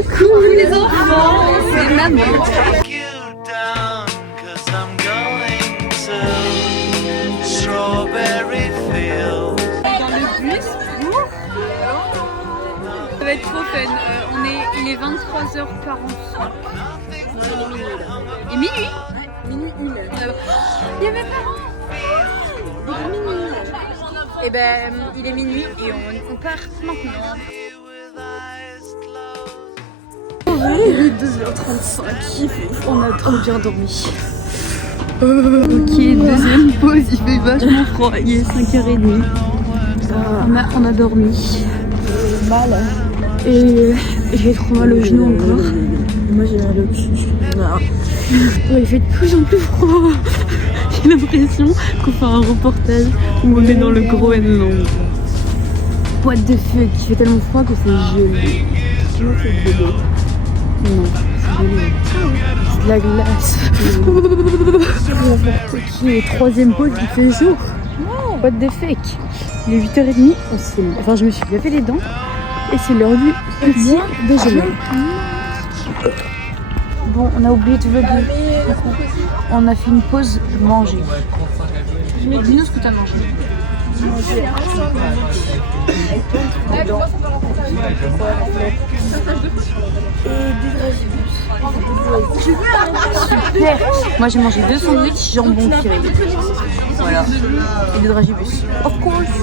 Coucou les enfants, c'est maman. Dans le bus pour... Ça va être trop fun. Il est 23h45. Et minuit. Minuit 1. Il y a mes parents. Minuit. Et ben il est minuit et on part maintenant. Il est 2h35, on a trop bien dormi. Ok, deuxième pause, il fait vachement froid, il est 5h30. On a dormi. Mal. Et j'ai trop mal au genou encore. Moi j'ai mal au cul. Il fait de plus en plus froid. J'ai l'impression qu'on fait un reportage où on est dans le Groenland. What the fuck, il fait tellement froid que c'est gelé. Non, c'est de l'eau. Non, c'est de l'eau. C'est de la glace. Ok, troisième pause, il fait jour. What the fuck. Il est 8h30, enfin je me suis lavé les dents et c'est l'heure du petit déjeuner. Bon, on a oublié de vlogger. On a fait une pause manger. Dis-nous ce que t'as mangé. Super. Moi j'ai mangé 2 sandwichs jambon curry. Voilà. Et des dragibus. Of course.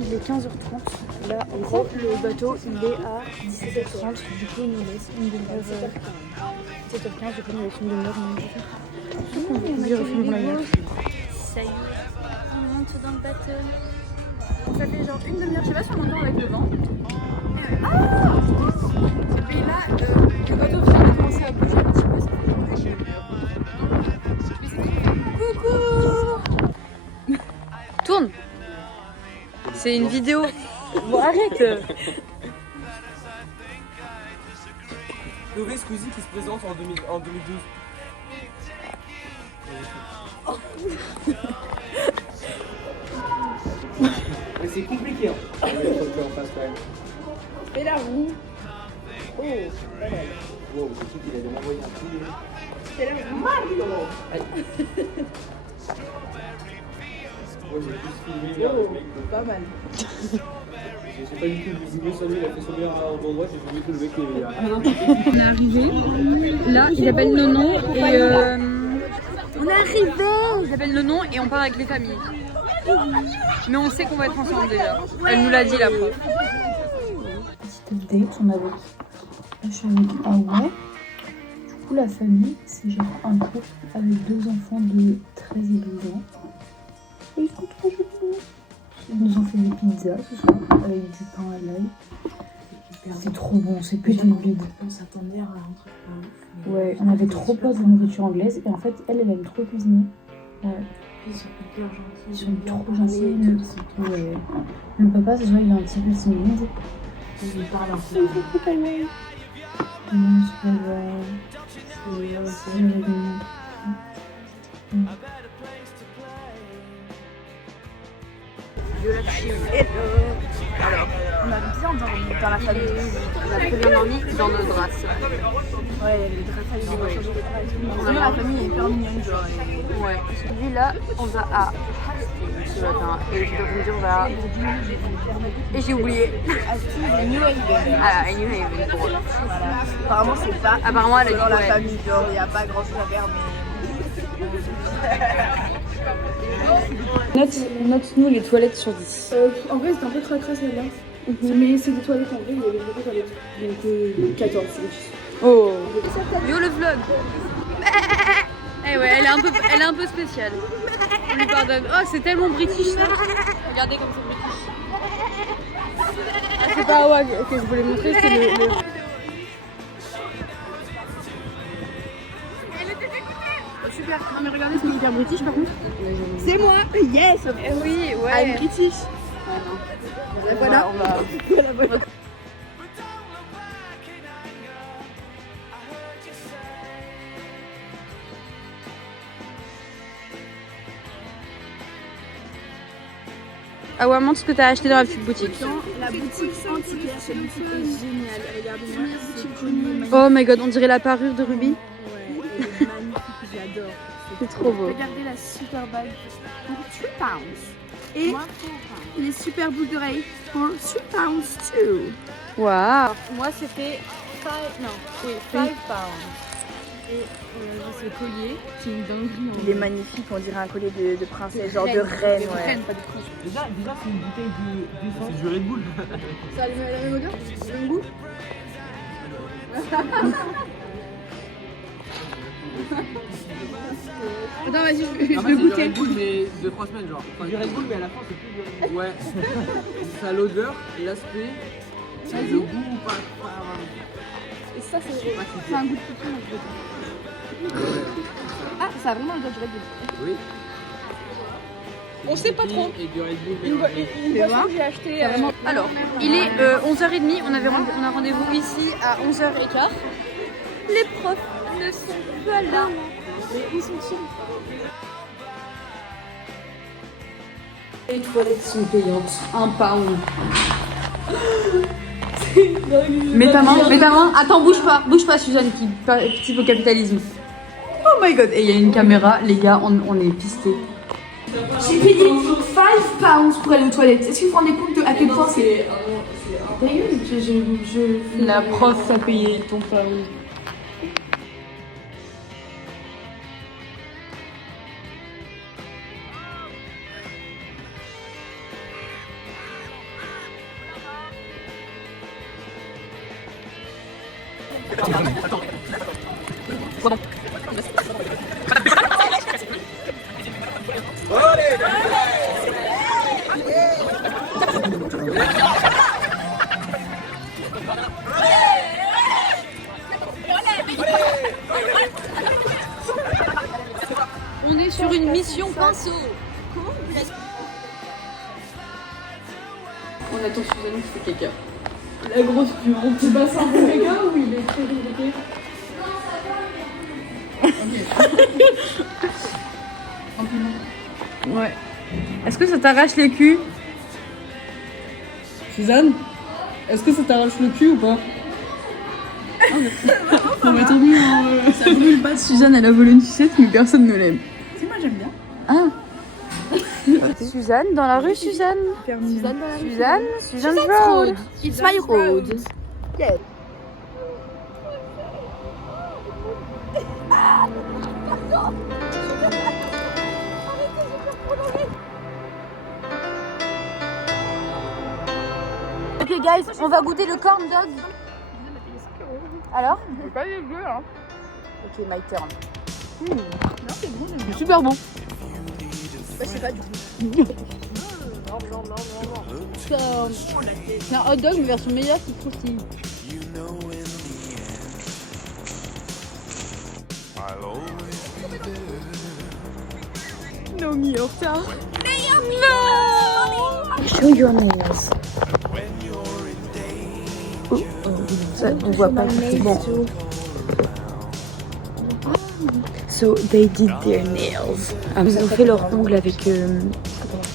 Il est 15h30. Là, en gros, le bateau il est à 17h30. Du coup, il nous laisse une demi-heure. 17h15, du coup, il nous laisse une demi-heure. Ça y est, on monte dans le bateau. Ça fait genre une demi-heure, je sais pas si on entend avec le vent. Ah! Et puis là, le bateau vient de commencer à bouger un petit peu. Ça fait coucou! Tourne! C'est une vidéo. Bon, arrête! Nové Squeezie qui se présente en 2012. Mais c'est compliqué, hein. En face quand même. Et la roue. Oh, wow, le type il a déjà envoyé un coup. c'est la roue. Mario. Moi j'ai plus filmé Pas mal. Je sais pas du tout visible sur lui, il a fait sauver un endroit, j'ai vu que le mec il est... On est arrivé. Là, il appelle Nonon et on est arrivé. Il appelle Nonon et on part avec les familles. Mais on sait qu'on va être ensemble déjà. Elle nous l'a dit la prof. Petite update, on avait. Là, je suis avec Awa. Du coup, la famille, c'est genre un couple avec 2 enfants de 13 et 12 ans. Et ils sont trop jolis. Ils nous ont fait des pizzas ce soir avec du pain à l'ail. C'est trop bon, c'est pété le bide. On s'attendait à rentrer. Ouais, on avait trop peur de la nourriture anglaise et en fait, elle aime trop cuisiner. Ouais. Ils sont hyper gentils. Ils sont trop gentils. Ouais. Le papa, ce soir, il est un petit peu timide. Ils parlent un peu. Non, c'est pas vrai. C'est alors, on a bien dormi dans la famille. On a très bien dormi dans nos draps. Ouais, les draps, on va changer les draps. La famille est hyper mignonne, genre. Ouais. Lui là, on va à Hastings ce matin. Et je dois vous dire, on va. Et j'ai oublié. Hastings et New Haven. Ah, New Haven pour eux. Voilà. Apparemment, c'est pas. Apparemment, elle a dit dans la ouais. famille, genre, il n'y a pas grand chose à faire, mais. Note-nous les toilettes sur 10. En vrai, c'était un peu cracra celle-là. Mais c'est des toilettes en vrai, il y avait beaucoup de toilettes. Donc 14 sur 10. Oh. Yo le vlog. Eh ouais, elle est un peu spéciale. On lui pardonne. Oh, c'est tellement british ça. Regardez comme c'est british. Ah, c'est pas Awag que je voulais montrer, c'est le... Super. Non mais regardez, c'est hyper british par contre. C'est moi. Yes. Eh oui, ouais. I'm British. Voilà. Voilà. Ah ouais, montre ce que t'as acheté dans la petite boutique. Dans la boutique antiquaire, cette boutique est géniale. Regardez-moi, ce collier magnifique. Oh my god, on dirait la parure de Ruby. Ouais, elle est magnifique, j'adore. C'est trop beau. Regardez la super bague pour 3 pounds. Et les super boucles d'oreilles pour 3 pounds too. Waouh. Moi, c'était 5 pounds. Et j'ai ce collier qui est une dinguerie. Il est magnifique, on dirait un collier de princesse, genre de reine, ouais. Pas de prince. Déjà c'est une bouteille d'essence. C'est du Red Bull. Ça a la même odeur? Le même goût? Attends, vas-y, je vais goûter. C'est du Red Bull, mais de 3 semaines, genre. Enfin, du Red Bull, mais à la fin, c'est plus du Red Bull. Ouais. Ça a l'odeur, l'aspect, le goût, pas. Et ça, c'est un goût de citron. Ah, ça a vraiment le goût du Red Bull. Oui. On sait pas trop. Et du Red Bull. Une boisson que j'ai achetée. Alors, il est 11h30, on a rendez-vous ici à 11h15. Les profs ne sont pas là. Mais où sont-ils? Les toilettes sont payantes. 1 pound. Mets ta main. Attends, bouge pas Suzanne qui participe au capitalisme. Oh my god, et il y a une caméra, les gars, on est pistés. J'ai payé 5 pounds pour aller aux toilettes. Est-ce que vous vous rendez compte de à quel point c'est payeux? La prof a payé ton pound. On est sur une mission pinceau. On attend Suzanne qui fait caca. La grosse puante. C'est pas ça un bon caca ou il est très développé? Ouais. Est-ce que ça t'arrache les culs? Suzanne, est-ce que ça t'arrache le cul ou pas? Non mais tant mieux, ça brûle pas. Suzanne, elle a volé une sucette, mais personne ne l'aime. Si, moi j'aime bien. Ah. Suzanne dans la rue, Suzanne. Suzanne's road. It's my road. Ok guys, on va goûter le corn dog. Alors? C'est pas dégueu, hein. Ok, my turn. Non, c'est bon, j'aime bien. Super bon. Bah, je sais pas du coup. C'est un hot dog mais version meilleure qui croustille. Naomi est en retard. No! Show your nails. Oh, ça, on voit pas. Bon. So they did their nails. Ils ont fait leurs ongles avec. Guys,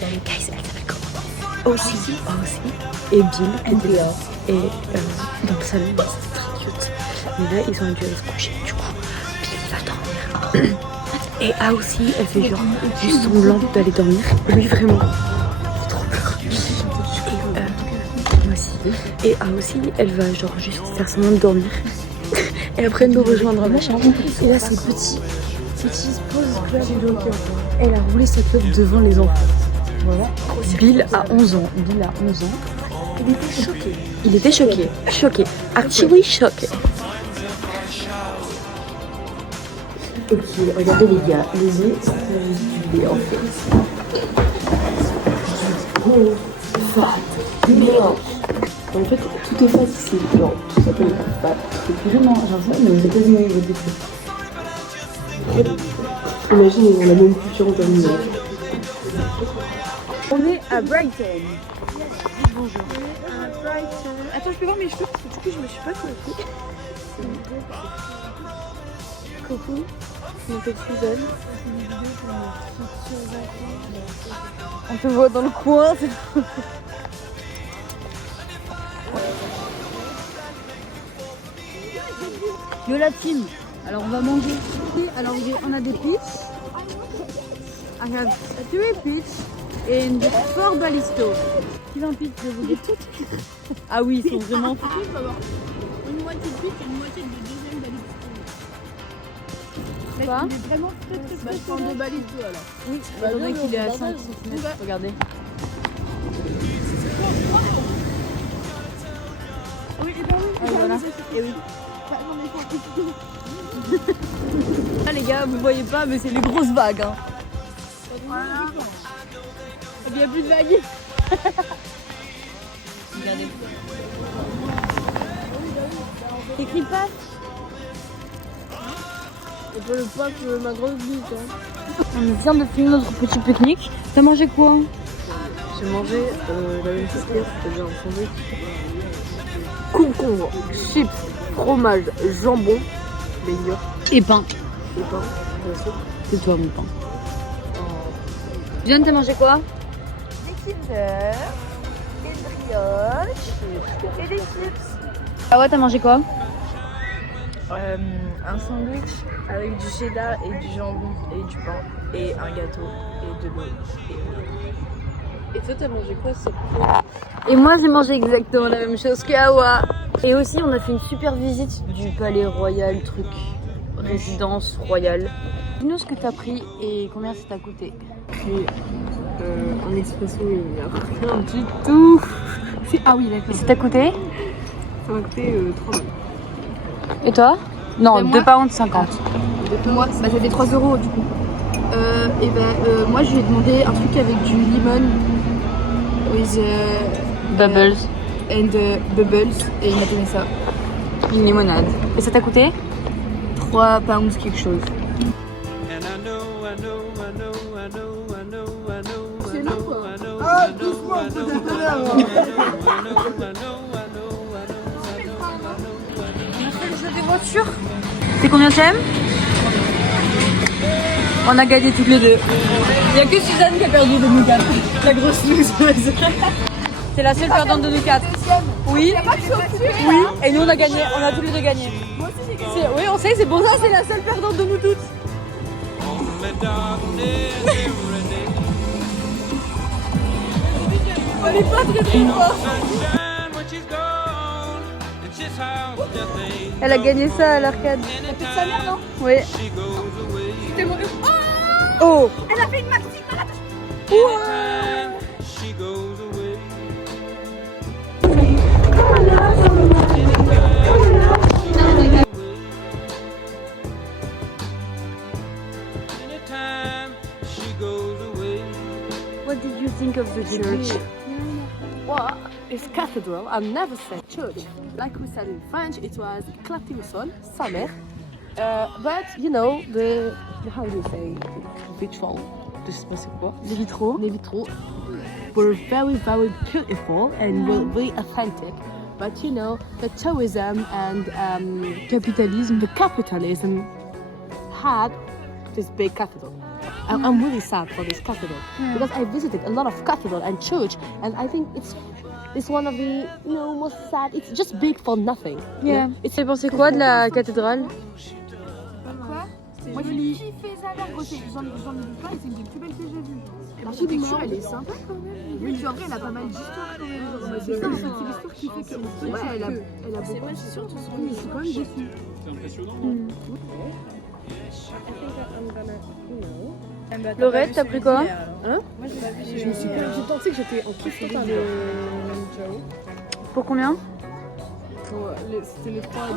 elle s'appelle comment? Aussi. Et Bill était là. Et dans le salon, c'est très cute. Mais là, ils ont dû aller se coucher. Du coup, Bill va dormir. Et A aussi, elle fait genre juste semblant d'aller dormir. Oui, vraiment. C'est trop peur. Moi aussi. Et A aussi, elle va genre juste faire semblant de dormir. Et après nous rejoindre ma chambre. Et là, c'est petit pause club. Elle a roulé sa clope devant les enfants. Voilà. Bill a 11 ans. Il était choqué. Actually choqué. Ok, regardez les gars, les œufs sont du en fait. Oh, fat, merde. En fait, tout est fat ici, genre, tout s'appelle fat. C'est plus jamais, j'ai l'impression, mais aux États-Unis, ils votent des trucs. Imagine, ils ont la même culture en termes de. On est à Brighton. Bonjour. À Brighton. Attends, je peux voir mes cheveux parce que du coup, je me suis pas coiffée. Coucou. On fait Suzanne. On te voit dans le coin. Yo la team, alors on va manger. Alors on a des peach. I have 3 peach and 4 balisto. Qui va un peach, je vous dis tout. Ah oui, ils sont vraiment fous. Une moitié de peach et une moitié de deuxième balisto. Quoi? Il est vraiment très très très. Je prends 2 balisto alors. Oui, étant donné qu'il est à 5 cm, regardez. Oui, et ben oui. Ah, voilà. Et oui. Ah les gars, vous voyez pas, mais c'est les grosses vagues. Hein. Voilà. Il n'y a plus de vagues. Regardez. T'écris pas? Et pas le pack, ma grosse bite. Hein. On vient de finir notre petit pique-nique. T'as mangé quoi? J'ai mangé la même chose qu'hier, c'est-à-dire un sandwich. Concombre, chips, fromage, jambon, meilleur. Et pain. Et pain, bien sûr. C'est toi mon pain. Jeanne, t'as mangé quoi? Des Kinder, une brioche et des chips. Ah ouais, t'as mangé quoi? Un sandwich avec du cheddar et du jambon et du pain et un gâteau et de l'eau. Et toi, t'as mangé quoi? Et moi j'ai mangé exactement la même chose que Awa. Et aussi on a fait une super visite du palais royal, truc résidence royale. Dis-nous ce que t'as pris et combien ça t'a coûté. Un expresso, il n'y a rien du tout. Ah oui, d'accord. Et ça t'a coûté? Ça m'a coûté 3 balles. Et toi? Non, Et moi 2,50 £. Moi, ça fait 3 € du coup. Moi, je lui ai demandé un truc avec du lemon with Bubbles. and bubbles et il m'a donné ça. Une limonade. Et ça t'a coûté? 3 pounds quelque chose. C'est long quoi. Ah, doucement, peut-être tout à l'heure. On a fait le jeu des voitures. C'est combien t'aimes? On a gagné toutes les deux. Il n'y a que Suzanne qui a perdu de nous quatre. La grosse loseuse. C'est la seule perdante de nous quatre. Oui. Oui. Et nous on a gagné. On a tous les deux gagné. Moi aussi j'ai gagné. Oui, on sait, c'est pour ça c'est la seule perdante de nous toutes. On est pas très très fort. Elle a gagné ça à l'arcade. La pute sa mère, non? Oui. C'était mon... Oh. Elle a fait une maxi dans la touche. What did you think of the church? What is cathedral? I never said church. Like we said in French, it was éclaté au sol, sa mère. But you know, the how do you say, vitraux, je sais pas c'est quoi. Les vitraux. Les vitraux were very very beautiful and were very authentic. But you know, the tourism and Capitalisme. the capitalism had this big cathedral. I'm really sad for this cathedral because I visited a lot of cathedral and church, and I think it's one of the most sad. It's just big for nothing. Yeah. Et tu pensé quoi de la cathédrale? Quoi? Moi j'ai kiffé ça là, gros, j'en ai vu plein et c'est une des plus belles que j'ai vues. L'architecture elle est sympa quand même. Oui, tu vois, après elle a pas mal d'histoire quand même. Genre, c'est ça en fait, c'est l'histoire qui fait que. Ouais, elle a beaucoup. C'est surtout ce qu'on est, c'est quand même déçu. C'est impressionnant. Laurette, t'as pris quoi? Hein? Je me suis j'ai pensé que j'étais en kiff total de Jao. Pour combien? C'était les 3 à 10.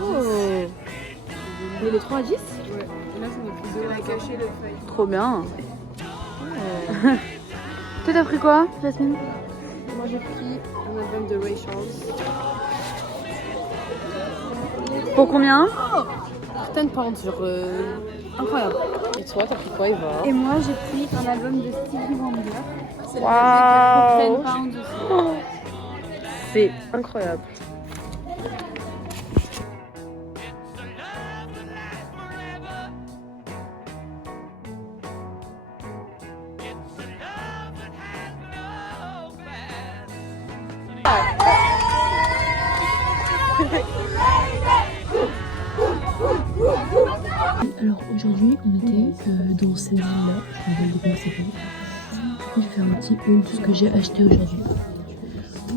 Mais les 3 à 10? Ouais. Et là, ça m'a pris 2 à cacher le feuille. Trop bien. Toi t'as pris quoi, Jasmine? Moi, j'ai pris un album de Ray Charles. Pour combien? 10 pounds sur... incroyable. Et toi, t'as pris quoi, Eva? Et moi j'ai pris un album de Stevie Wonder. C'est Wow. pour 10 pounds aussi. C'est incroyable. Alors aujourd'hui on était dans cette ville-là, je me rappelle de comment ça s'appelle. Je vais faire un petit haul de ce que j'ai acheté aujourd'hui.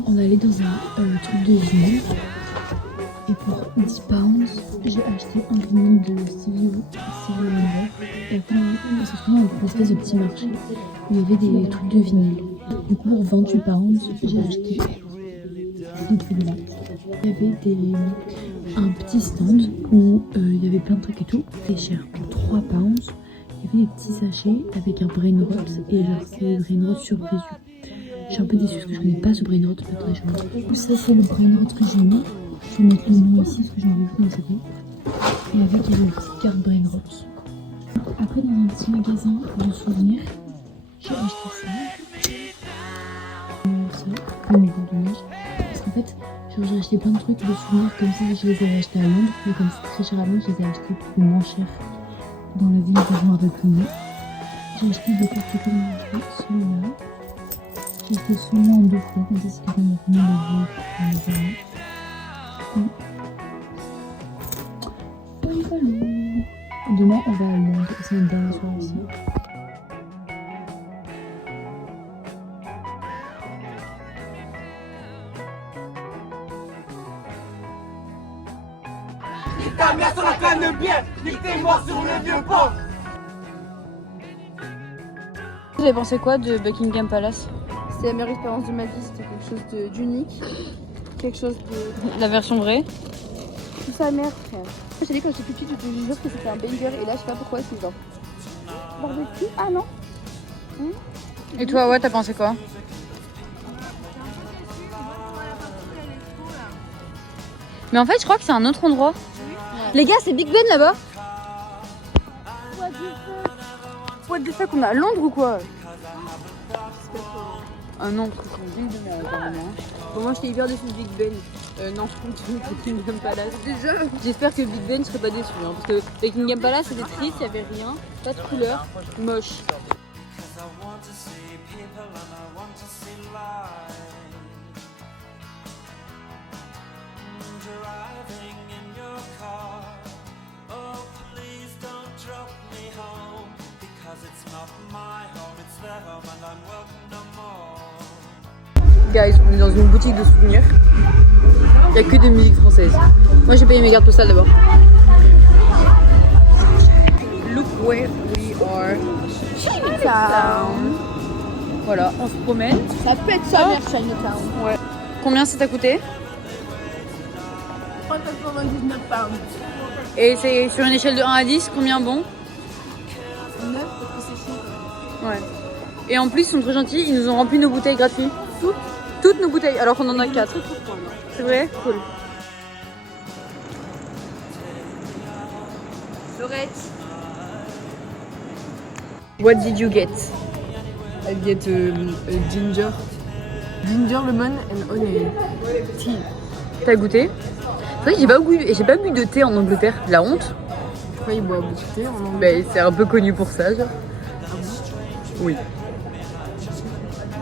On est allé dans un truc de vinyle et pour 10 pounds j'ai acheté un vinyle de Stevie Wonder. Et après on s'est retrouvé dans une espèce de petit marché où il y avait des trucs de vinyle. Du coup pour 28 pounds j'ai acheté des trucs. Il y avait un petit stand où il y avait plein de trucs et tout. C'était cher. Pour 3 pounds, il y avait des petits sachets avec un brain rot et alors c'est le brain rot surprise. Je suis un peu déçue parce que je connais pas ce brain rot, c'est pas très joli. Ça c'est le brain rot que j'ai mis. Je vais mettre le nom ici parce que j'ai envie de comment ça s'appelle. Et avec il y a une petite carte brain rot. Après dans un petit magasin de souvenirs, j'ai acheté ça. Ça, au niveau de neige. Parce qu'en fait, j'ai acheté plein de trucs de souvenirs comme ça, je les avais achetés à Londres, mais comme c'est très cher à Londres, je les ai achetés plus moins cher dans la ville que je m'en rappelle plus. J'ai acheté des cartes comme celui-là. J'ai acheté celui-là en 2 fois, comme ça c'est quelqu'un qui m'a mis le voilà. Demain on va à Londres, c'est une dernière soirée ici. Ta mère sur la canne de bière, nique tes morts sur le vieux port. Vous avez pensé quoi de Buckingham Palace? C'était la meilleure expérience de ma vie, c'était quelque chose d'unique. Quelque chose de... La version vraie? Tout sa mère, frère. Je t'ai dit quand j'étais plus petite, je te jure que c'était un banger et là je sais pas pourquoi c'est genre... Barbecue? Ah non. Et toi, ouais, t'as pensé quoi? Mais en fait, je crois que c'est un autre endroit. Les gars, c'est Big Ben là-bas. What the fuck, on est à Londres ou quoi? Ah non, parce que c'est une ville de merde apparemment. Bon, moi j'étais hyper déçue de Big Ben. Non, je compte sur Buckingham Palace. Déjà, j'espère que Big Ben serait pas déçu. Hein, parce que Buckingham Palace c'était triste, il y avait rien, pas de couleur, moche. Guys, on est dans une boutique de souvenirs. Il n'y a que des musiques françaises. Moi j'ai payé mes cartes postales d'abord. Look where we are. Chinatown. Voilà, on se promène. Ça pète sa mère, Chinatown. Ouais. Combien ça t'a coûté? 3,99 pounds. Et c'est sur une échelle de 1 à 10, combien bon? 9 parce que c'est chaud. Ouais. Et en plus, ils sont très gentils, ils nous ont rempli nos bouteilles gratuites. Toutes nos bouteilles, alors qu'on en a 4. C'est vrai? Cool. Lorette. What did you get? I get ginger. Ginger, lemon and honey. Tea. T'as goûté? C'est vrai que j'ai pas bu de thé en Angleterre. La honte? Pourquoi il boit beaucoup de thé en anglais? Ben, c'est un peu connu pour ça, genre. Oui.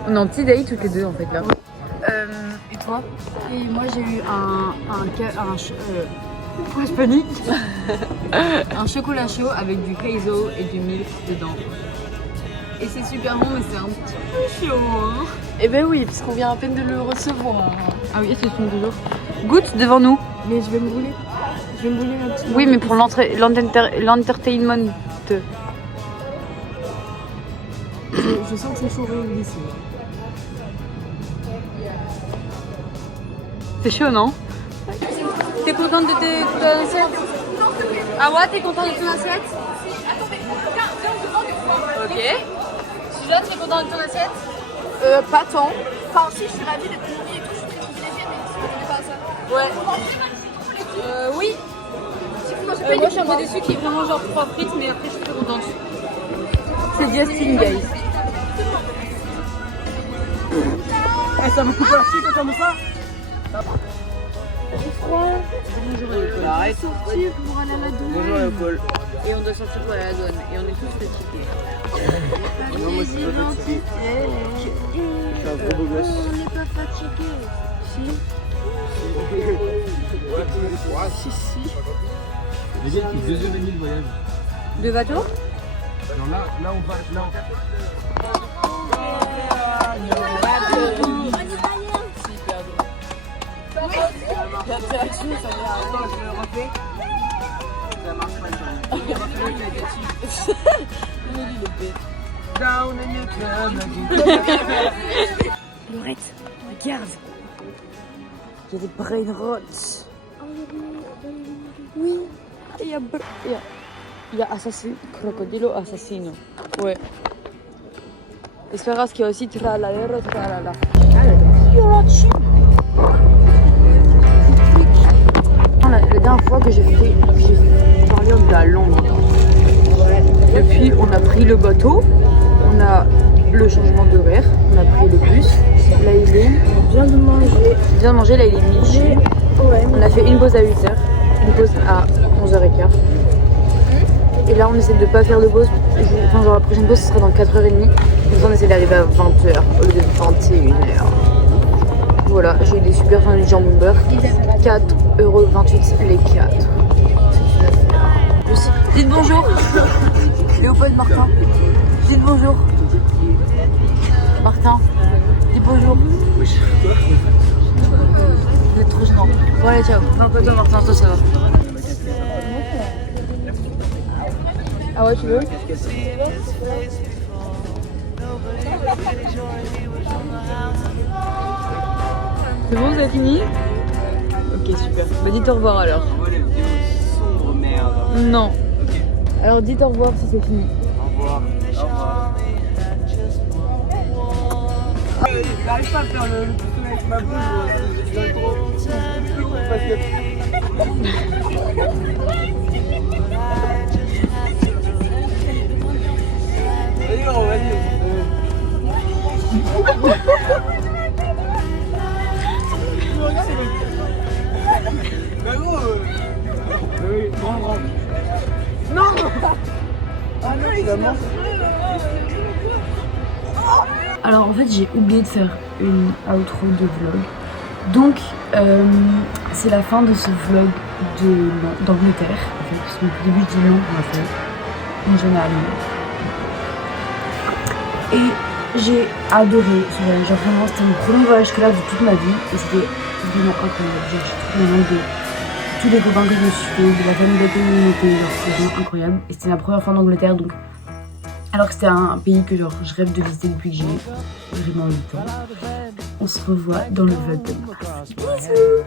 On est en petit date toutes les deux en fait là. Et toi? Et moi j'ai eu Pourquoi je panique? Un chocolat chaud avec du hazel et du milk dedans. Et c'est super bon, mais c'est un petit peu chaud. Hein. Eh ben oui, parce qu'on vient à peine de le recevoir. Ah oui, c'est une toujours. Goûte devant nous. Mais je vais me brûler. Je vais me brûler un petit peu. Oui, mais pour l'entertainment. Je sens que c'est chaud ici. C'est chaud, non? T'es contente de ton assiette? Ah ouais, t'es contente de ton assiette? Ok. Suzanne, t'es contente de ton assiette? Pas tant. Enfin, si, je suis ravie d'être nourrie et tout, je suis très privilégiée, mais je ne pas à ça. Ouais. Oui. Moi, je suis un peu déçue qu'il y ait vraiment genre 3 frites, mais après, je suis très contente. C'est Justin, guys. Eh, ça me coupe la chic comme ça. Bonjour Léopold. Arrête. Sortir pour aller à la douane. Bonjour Léopold. Et on doit sortir pour aller à la douane. Et on est tous fatigués. Non, moi je suis pas fatigué. Je suis un gros beau gosse. On n'est pas fatigué. Si. Les gars, il fait 2h30 de voyage. De bateau? Alors là on passe, là on... Laurette, regarde. Il y a des brain rots. Oui. Il y a Assassin, Crocodilo Assassino. Ouais. Espera qu'il y a aussi Tralalero Tralala. La dernière fois que j'ai parlé de la langue. Depuis, on a pris le bateau, on a le changement d'horaire, on a pris le bus. Là, il est. On vient de manger. Là, il est midi. On a fait une pause à 8h, une pause à 11h15. Et là, on essaie de pas faire de pause. Enfin, genre, la prochaine pause, ce sera dans 4h30. Donc, on essaie d'arriver à 20h au lieu de 21h. Voilà, j'ai eu des super sandwichs jambon beurre. 4,28€ les 4. Dites bonjour. Et au pote Martin. Dites bonjour. Martin. Dis bonjour. Oui. Vous êtes trop gênant. Bon allez, ciao. Un peu toi Martin, toi ça va. Ah ouais, tu veux? C'est bon, ça a fini? Ok, super. Bah dites au revoir alors. Sombre merde. Non. Alors dites au revoir si c'est fini. Au revoir. Au revoir. J'arrive pas à faire le pistolet avec ma bouche, je donne trop. Parce que... Vas-y, gros, vas-y. Bah gros, oui, grand. Non. Ah non, il a mangé. Alors en fait j'ai oublié de faire une outro de vlog. Donc c'est la fin de ce vlog d'Angleterre. En fait, parce que depuis le début je dis long, on a fait une journée à Londres. Et j'ai adoré ce voyage. Genre vraiment c'était mon premier voyage scolaire de toute ma vie. Et c'était vraiment incroyable. Genre j'ai trouvé le nom de tous les copains que je me suis fait, de la famille de communauté. Genre c'était vraiment incroyable. Et c'était ma première fois en Angleterre donc. Alors que c'était un pays que genre je rêve de visiter depuis que j'ai vraiment eu le temps. On se revoit dans le vlog de mars. Bisous.